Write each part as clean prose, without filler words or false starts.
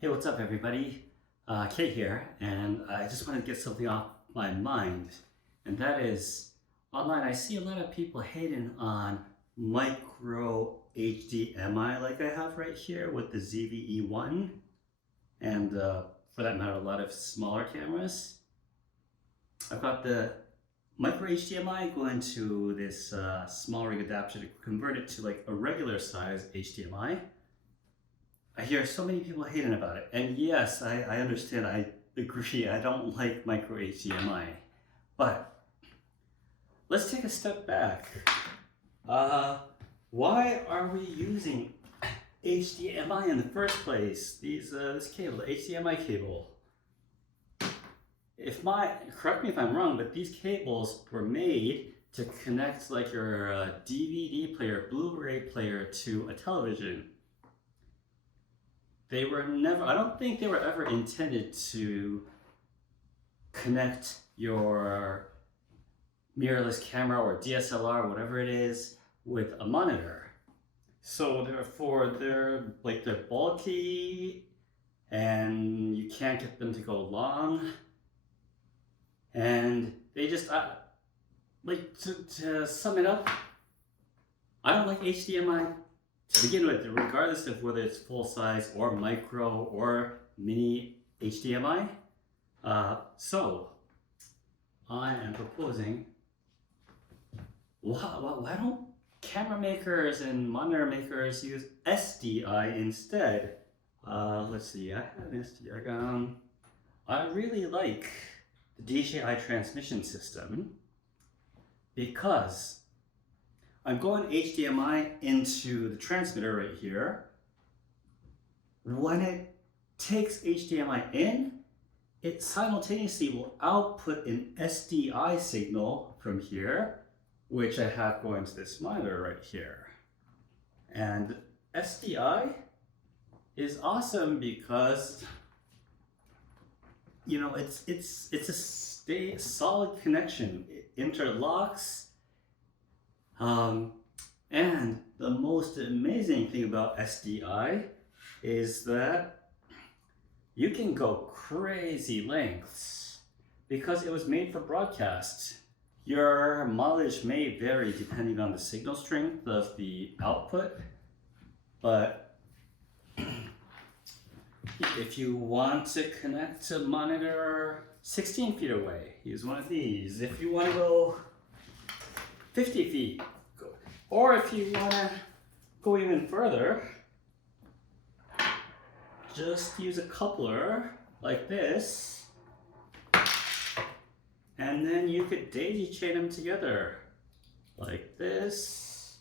Hey, what's up, everybody? Kate here, and I just wanted to get something off my mind, and that is online. I see a lot of people hating on micro HDMI, like I have right here with the ZVE1, and for that matter, a lot of smaller cameras. I've got the micro HDMI going to this small rig adapter to convert it to like a regular size HDMI. I hear so many people hating about it, and yes, I understand, I agree, I don't like micro HDMI, but let's take a step back. Why are we using HDMI in the first place? This cable, the HDMI cable. Correct me if I'm wrong, but these cables were made to connect like your DVD player, Blu-ray player to a television. They were never, I don't think they were ever intended to connect your mirrorless camera or DSLR, whatever it is, with a monitor. So therefore they're bulky and you can't get them to go long. And they just, to sum it up, I don't like HDMI to begin with, regardless of whether it's full size or micro or mini HDMI. So I am proposing, why don't camera makers and monitor makers use SDI instead? Let's see, I have an SDI gun. I really like the DJI transmission system because I'm going HDMI into the transmitter right here. When it takes HDMI in, it simultaneously will output an SDI signal from here, which I have going to this monitor right here. And SDI is awesome because, you know, it's a solid connection. It interlocks. And the most amazing thing about SDI is that you can go crazy lengths because it was made for broadcast. Your mileage may vary depending on the signal strength of the output, but if you want to connect a monitor 16 feet away, use one of these. If you want to go 50 feet, or if you want to go even further, just use a coupler like this, and then you could daisy chain them together like this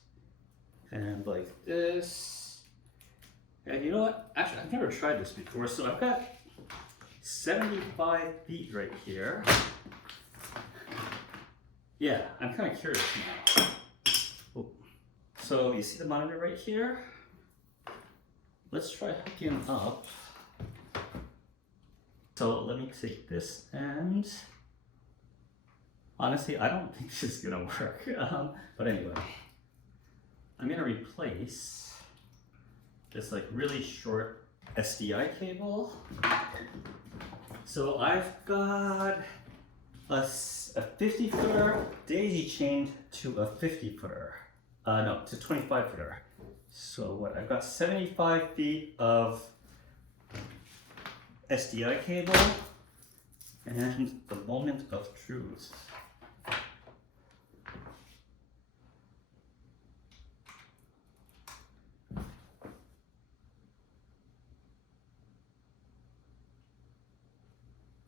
and like this. And you know what? Actually, I've never tried this before, so I've got 75 feet right here. Yeah, I'm kind of curious now. Oh. So you see the monitor right here? Let's try hooking up. So let me take this end. Honestly, I don't think this is gonna work. But anyway, I'm gonna replace this like really short SDI cable. So I've got a 50 footer daisy chained to a 50 footer. No, to 25 footer. So what, I've got 75 feet of SDI cable and the moment of truth.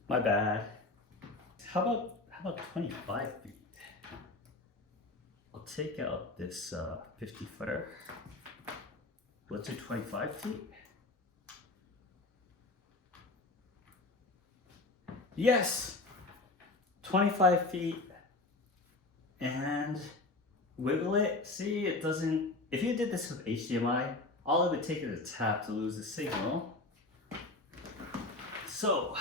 My bad. How about 25 feet? I'll take out this 50 footer. Let's do 25 feet. Yes! 25 feet. And wiggle it. See, it doesn't. If you did this with HDMI, all it would take is a tap to lose the signal. So,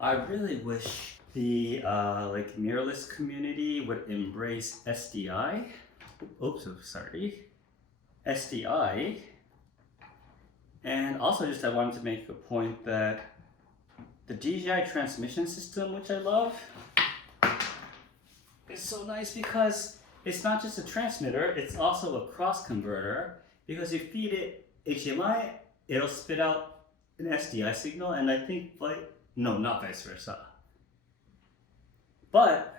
I really wish the mirrorless community would embrace SDI. Oops, sorry. SDI And also just I wanted to make a point that the DJI transmission system, which I love, is so nice because it's not just a transmitter, it's also a cross converter. Because you feed it HDMI, it'll spit out an SDI signal, and I think no, not vice versa. But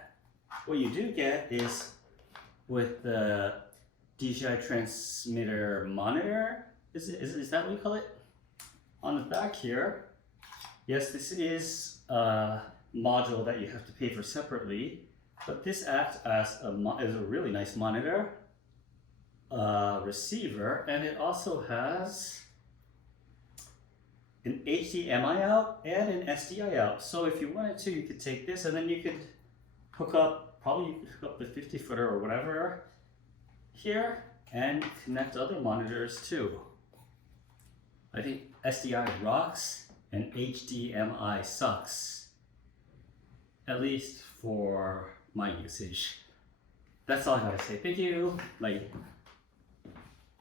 what you do get is with the DJI transmitter monitor, is that what you call it? On the back here, yes, this is a module that you have to pay for separately, but this acts as a really nice monitor, receiver, and it also has an HDMI out and an SDI out. So if you wanted to, you could take this and then you could hook up, probably you could hook up the 50-footer or whatever here and connect other monitors too. I think SDI rocks and HDMI sucks, at least for my usage. That's all I gotta say. Thank you. Bye.